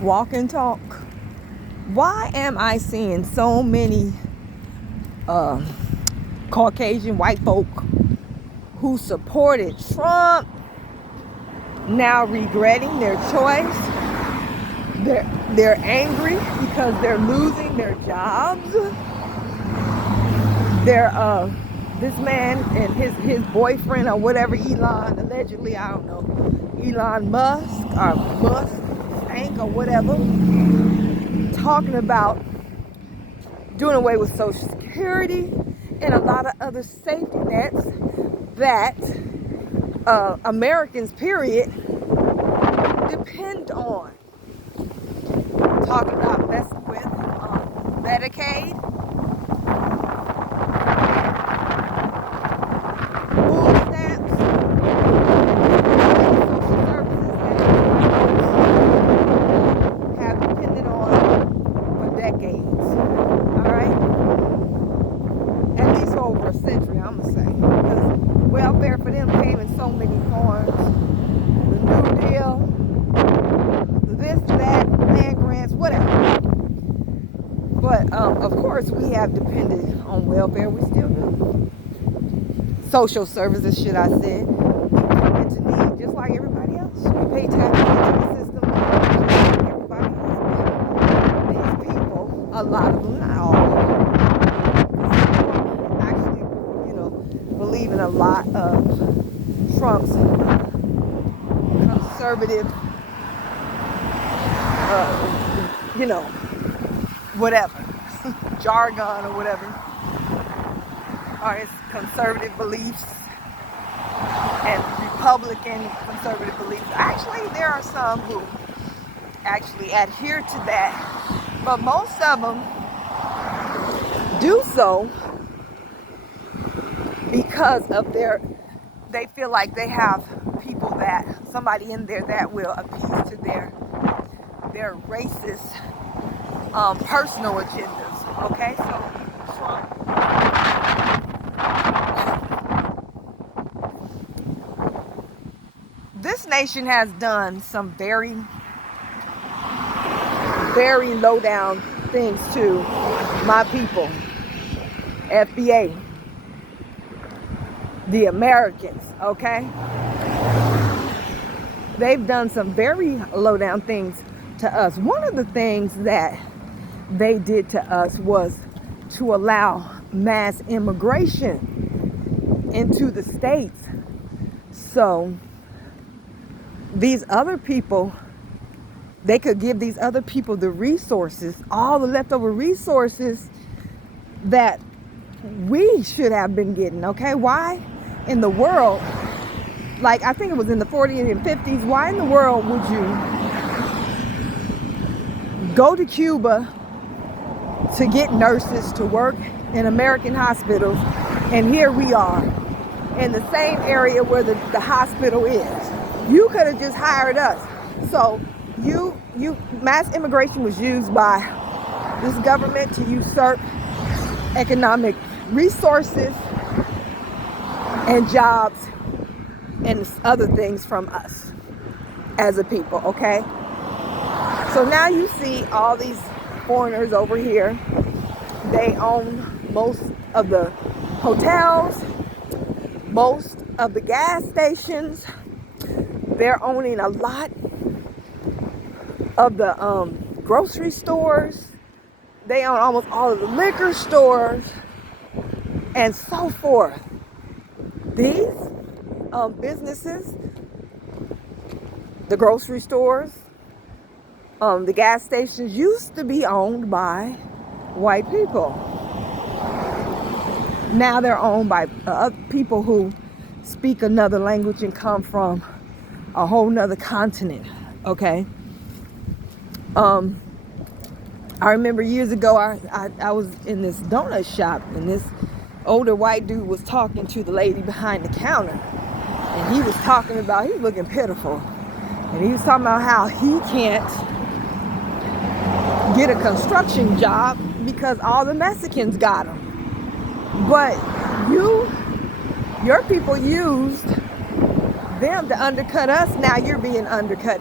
walk and talk. Why am I seeing so many Caucasian white folk who supported Trump now regretting their choice? They're angry because they're losing their jobs. They're this man and his boyfriend or whatever, Elon, allegedly, I don't know, Elon Musk or Musk or whatever, talking about doing away with Social Security and a lot of other safety nets that Americans, period, depend on. Talking about messing with Medicaid, food stamps, social services that have depended on for decades. All right, at least for over a century, I'm gonna say, because welfare for them came in so many forms. The New Deal, this, that, land grants, whatever. But of course, we have depended on welfare. We still do. Social services, should I say? We come into need just like everybody else. We pay taxes into the system just like everybody else. But these people, a lot of them, not all of them, actually, believe in a lot of Trump's conservative, whatever, jargon or whatever, or his conservative beliefs and Republican conservative beliefs. Actually, there are some who actually adhere to that, but most of them do so because of they feel like they have somebody in there that will appease to their racist personal agendas. Okay, so Trump, this nation has done some very, very low down things to my people, FBA, the Americans. Okay, they've done some very low down things to us. One of the things that they did to us was to allow mass immigration into the states. So these other people, they could give these other people the resources, all the leftover resources that we should have been getting. Okay, why in the world, like I think it was in the 40s and 50s, why in the world would you go to Cuba to get nurses to work in American hospitals, and here we are in the same area where the hospital is? You could have just hired us. So mass immigration was used by this government to usurp economic resources and jobs and other things from us as a people. Okay, so now you see all these foreigners over here. They own most of the hotels, most of the gas stations. They're owning a lot of the grocery stores. They own almost all of the liquor stores and so forth. These businesses, the grocery stores, the gas stations, used to be owned by white people. Now they're owned by people who speak another language and come from a whole nother continent. Okay. I remember years ago, I was in this donut shop, and this older white dude was talking to the lady behind the counter, and he was talking about, he was looking pitiful, and he was talking about how he can't get a construction job because all the Mexicans got them. But your people used them to undercut us. Now you're being undercut.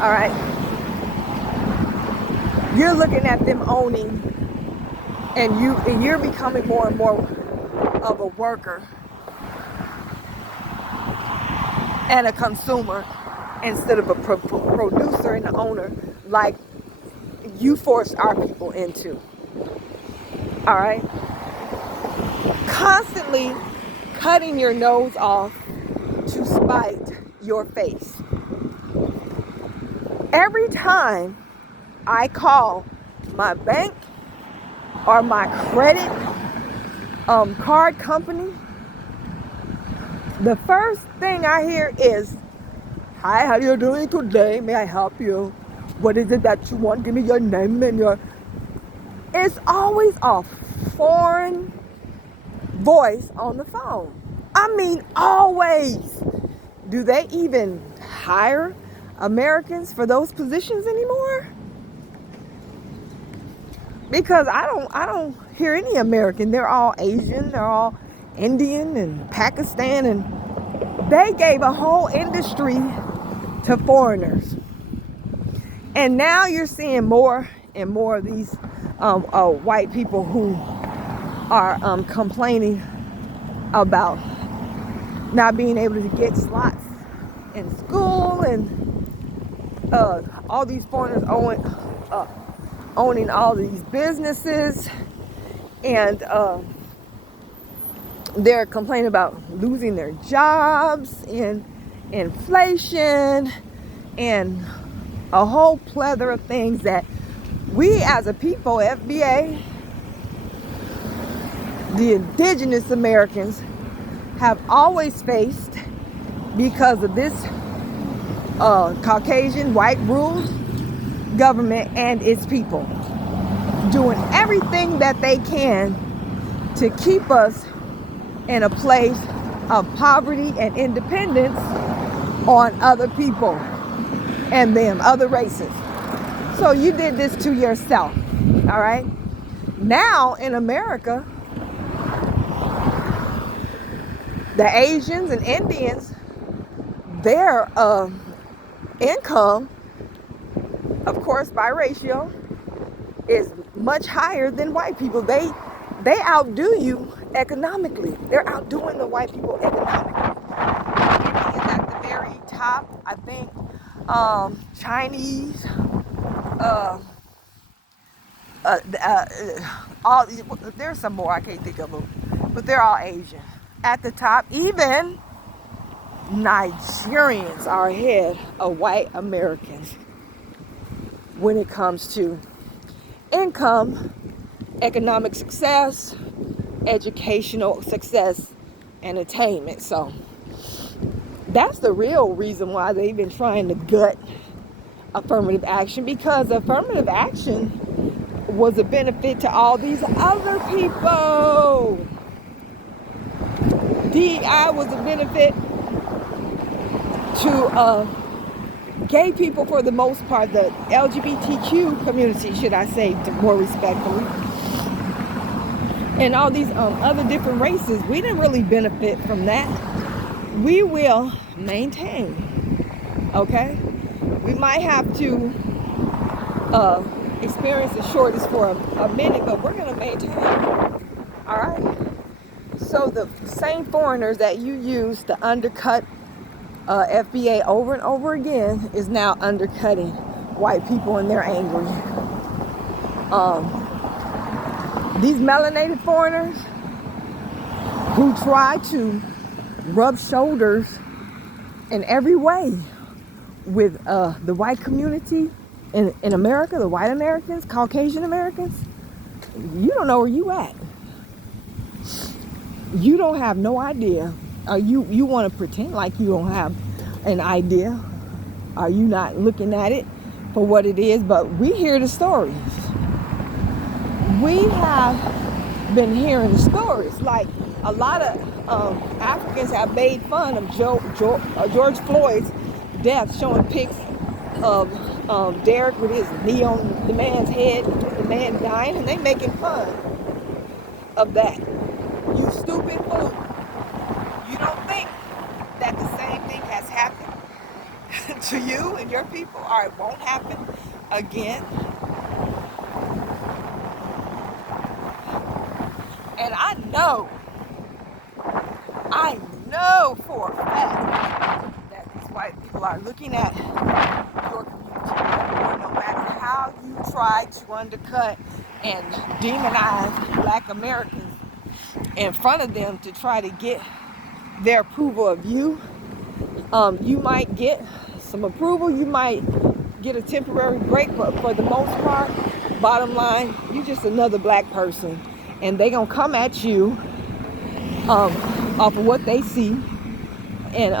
All right. You're looking at them owning, and you're becoming more and more of a worker and a consumer instead of a producer and owner, like you forced our people into. All right. Constantly cutting your nose off to spite your face. Every time I call my bank or my credit card company, the first thing I hear is, "Hi, how are you doing today? May I help you? What is it that you want? Give me your name and your..." It's always a foreign voice on the phone. I mean, always. Do they even hire Americans for those positions anymore? Because I don't hear any American. They're all Asian, they're all Indian and Pakistan, and they gave a whole industry to foreigners. And now you're seeing more and more of these white people who are complaining about not being able to get slots in school, and all these foreigners owning all these businesses, and they're complaining about losing their jobs and inflation and a whole plethora of things that we as a people, FBA, the indigenous Americans, have always faced because of this Caucasian white ruled government and its people doing everything that they can to keep us in a place of poverty and independence on other people and them, other races. So you did this to yourself, all right? Now in America, the Asians and Indians, their income, of course, by ratio, is much higher than white people. They outdo you economically. They're outdoing the white people economically. Indians at the very top, I think. Chinese, all there's some more I can't think of them, but they're all Asian. At the top, even Nigerians are ahead of white Americans when it comes to income, economic success, educational success, and attainment. So that's the real reason why they've been trying to gut affirmative action, because affirmative action was a benefit to all these other people. DEI was a benefit to gay people for the most part, the LGBTQ community, should I say, more respectfully, and all these other different races. We didn't really benefit from that. We will maintain, okay? We might have to experience the shortest for a minute, but we're going to maintain, all right? So the same foreigners that you use to undercut FBA over and over again is now undercutting white people, and they're angry. These melanated foreigners who try to rub shoulders in every way with the white community in America, the white Americans, Caucasian Americans, you don't know where you at. You don't have no idea. You want to pretend like you don't have an idea. Are you not looking at it for what it is? But we hear the stories. We have been hearing the stories. Like a lot of Africans have made fun of George Floyd's death, showing pics of Derek with his knee on the man's head, the man dying, and they making fun of that. You stupid fool. You don't think that the same thing has happened to you and your people, or it won't happen again. And I know for a fact that these white people are looking at your community, no matter how you try to undercut and demonize Black Americans in front of them to try to get their approval of you. You might get some approval, you might get a temporary break, but for the most part, bottom line, you just another Black person, and they gonna come at you off of what they see, and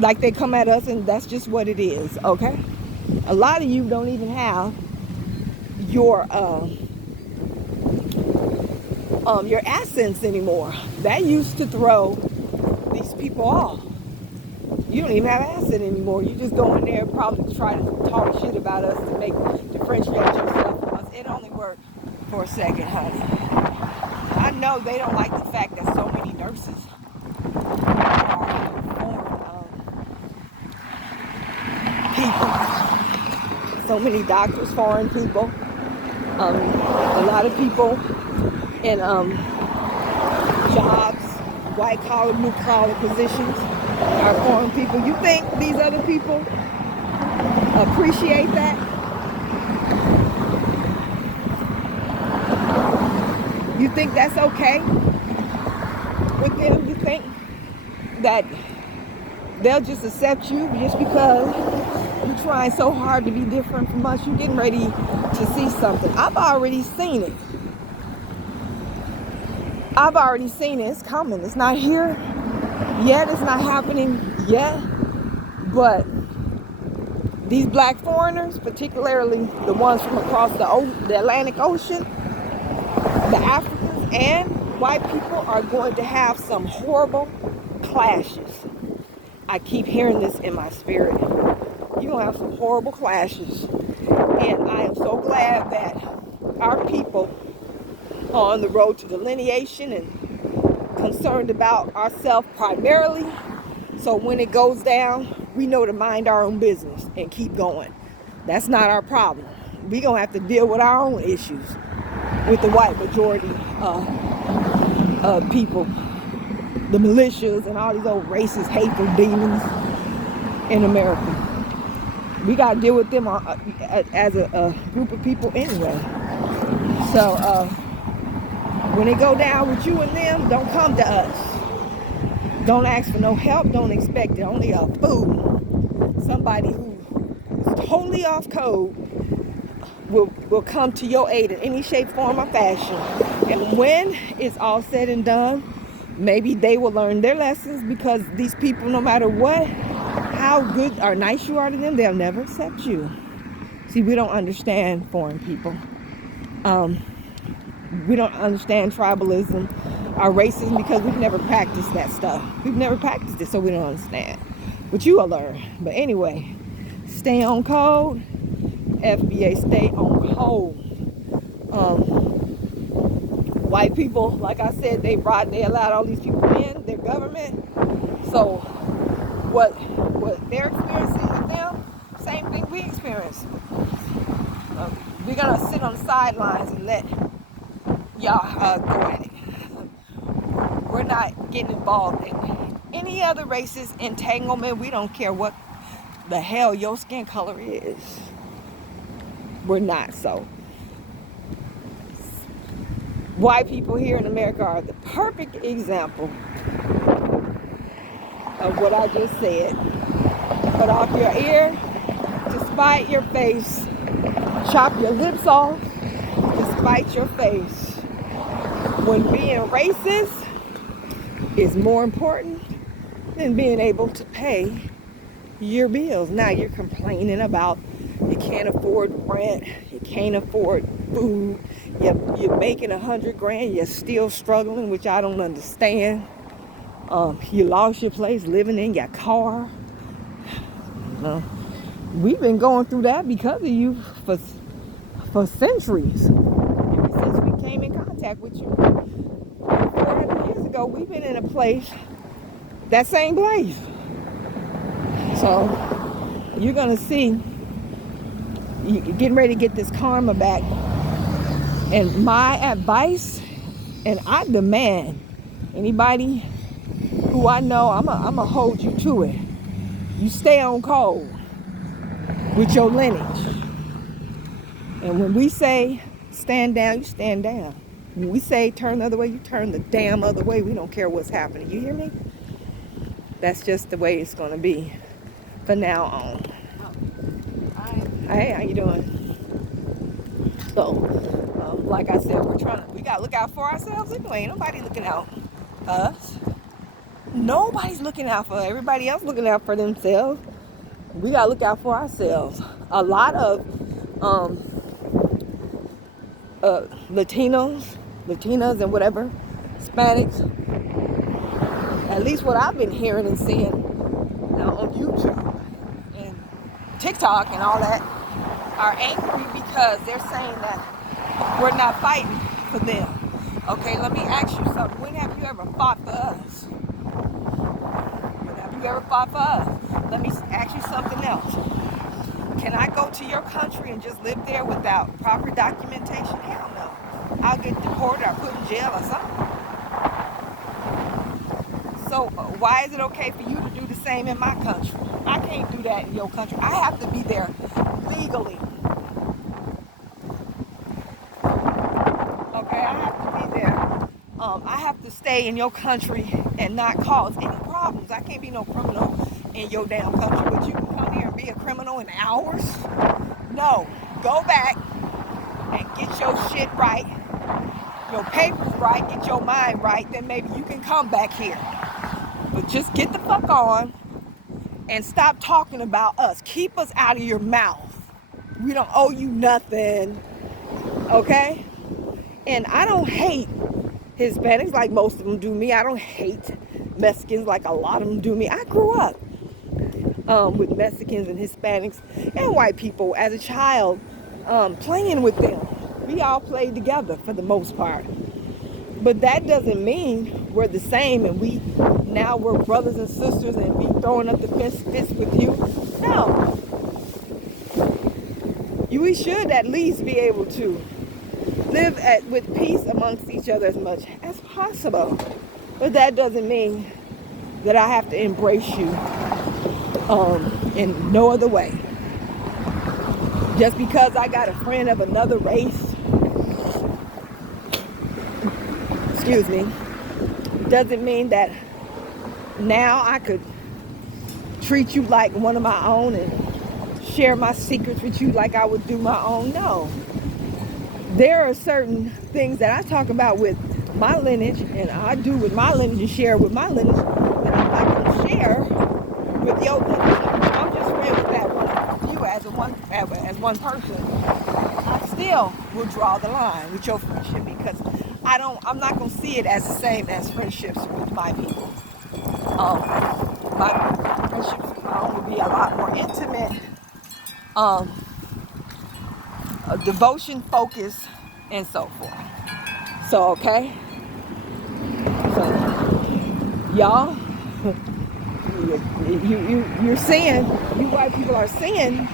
like they come at us, and that's just what it is. Okay, a lot of you don't even have your accents anymore. That used to throw these people off. You don't even have an accent anymore. You just go in there and probably try to talk shit about us to differentiate yourself from us. It only worked for a second, honey. I know they don't like the fact that so many nurses are foreign people. So many doctors, foreign people. A lot of people in jobs, white collar, blue collar positions are foreign people. You think these other people appreciate that? You think that's okay with them? You think that they'll just accept you just because you're trying so hard to be different from us? You're getting ready to see something. I've already seen it. It's coming. It's not here yet. It's not happening yet. But these Black foreigners, particularly the ones from across the Atlantic Ocean, the Africans and white people, are going to have some horrible clashes. I keep hearing this in my spirit. You're going to have some horrible clashes. And I am so glad that our people are on the road to delineation and concerned about ourselves primarily. So when it goes down, we know to mind our own business and keep going. That's not our problem. We're going to have to deal with our own issues with the white majority people, the militias, and all these old racist, hateful demons in America. We got to deal with them as a group of people anyway. So when it go down with you and them, don't come to us. Don't ask for no help. Don't expect it. Only a fool, somebody who is totally off code, will come to your aid in any shape, form, or fashion. And when it's all said and done, maybe they will learn their lessons, because these people, no matter what, how good or nice you are to them, they'll never accept you. See, we don't understand foreign people. We don't understand tribalism or racism because we've never practiced that stuff. We've never practiced it, so we don't understand. But you will learn. But anyway, stay on code. FBA, stay on code. White people, like I said, they allowed all these people in their government. So what they're experiencing with them, same thing we experience. We're gonna sit on the sidelines and let y'all go at it. We're not getting involved in any other racist entanglement. We don't care what the hell your skin color is. We're not. So white people here in America are the perfect example of what I just said. Cut off your ear to spite your face. Chop your lips off to spite your face. When being racist is more important than being able to pay your bills. Now you're complaining about you can't afford rent, you can't afford food, you're making $100,000, you're still struggling, which I don't understand. You lost your place, living in your car. We've been going through that because of you for centuries. Ever since we came in contact with you 400 years ago, we've been in a place, that same place. So you're going to see you're getting ready to get this karma back. And my advice, and I demand anybody who I know, I'm going to hold you to it. You stay on code with your lineage. And when we say stand down, you stand down. When we say turn the other way, you turn the damn other way. We don't care what's happening. You hear me? That's just the way it's going to be from now on. Hey, how you doing? So, like I said, we got to look out for ourselves anyway. Ain't nobody looking out for us. Nobody's looking out for everybody else, looking out for themselves. We got to look out for ourselves. A lot of Latinas and whatever, Hispanics, at least what I've been hearing and seeing on YouTube and TikTok and all that, are angry because they're saying that we're not fighting for them. Okay, let me ask you something. When have you ever fought for us? When have you ever fought for us? Let me ask you something else. Can I go to your country and just live there without proper documentation? Hell no. I'll get deported or put in jail or something. So why is it okay for you to do the same in my country? I can't do that in your country. I have to be there legally. Okay, I have to be there. I have to stay in your country and not cause any problems. I can't be no criminal in your damn country, but you can come here and be a criminal in hours? No. Go back and get your shit right, your papers right, get your mind right, then maybe you can come back here. But just get the fuck on and stop talking about us. Keep us out of your mouth. We don't owe you nothing, okay? And I don't hate Hispanics like most of them do me. I don't hate Mexicans like a lot of them do me. I grew up with Mexicans and Hispanics and white people as a child, playing with them. We all played together for the most part. But that doesn't mean we're the same and now we're brothers and sisters and we throwing up the fist with you. No. We should at least be able to live with peace amongst each other as much as possible. But that doesn't mean that I have to embrace you in no other way. Just because I got a friend of another race, excuse me, doesn't mean that now I could treat you like one of my own and share my secrets with you like I would do my own. No. There are certain things that I talk about with my lineage and I do with my lineage and share with my lineage that I'm not going to share with your lineage. I'm just friends with that one, you as one person. I still will draw the line with your friendship because I'm not going to see it as the same as friendships with my people. My friendships with my own will be a lot more intimate, devotion, focus, and so forth. So, okay? So, y'all, you're seeing, you white people are seeing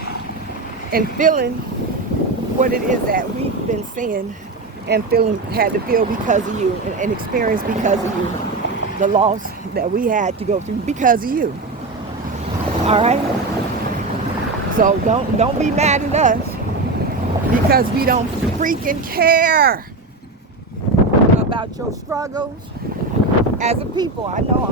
and feeling what it is that we've been seeing and had to feel because of you and experience because of you. The loss that we had to go through because of you. All right? So don't be mad at us because we don't freaking care about your struggles as a people. I know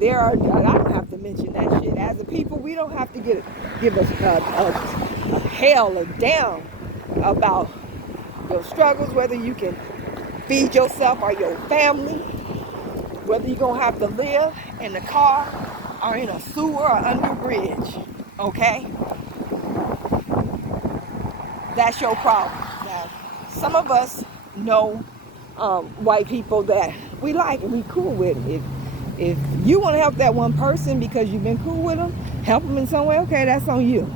I don't have to mention that shit. As a people, we don't have to give us a hell or damn about your struggles, whether you can feed yourself or your family, whether you're going to have to live in a car or in a sewer or under a bridge, okay? That's your problem. Now, some of us know white people that we like and we cool with. If you want to help that one person because you've been cool with them, help them in some way, okay, that's on you.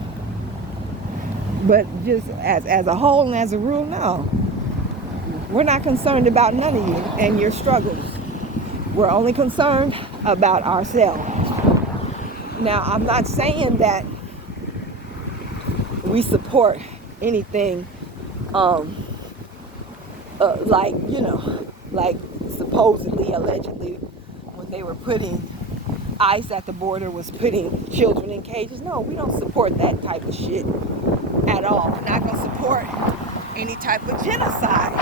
But just as a whole and as a rule, no. We're not concerned about none of you and your struggles. We're only concerned about ourselves. Now, I'm not saying that we support anything like, like supposedly, allegedly, when they were putting ICE at the border was putting children in cages. No, we don't support that type of shit at all. We're not going to support any type of genocide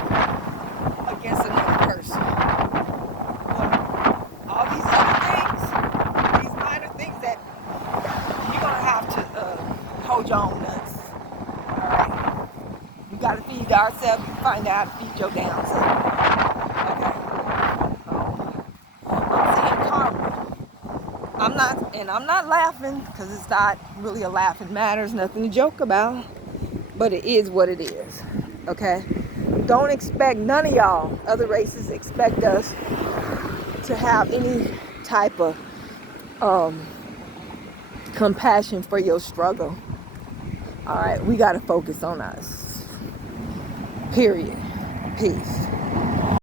against another person. All these other things, these minor things that you're going to have to hold your own nuts. Alright? We got to feed ourselves, find out how to feed your damn self. Okay? I'm seeing karma. I'm not laughing because it's not really a laughing matter. It's nothing to joke about. But it is what it is. Okay? Don't expect, none of y'all, other races, expect us to have any type of compassion for your struggle. Alright? We got to focus on us. Period. Peace.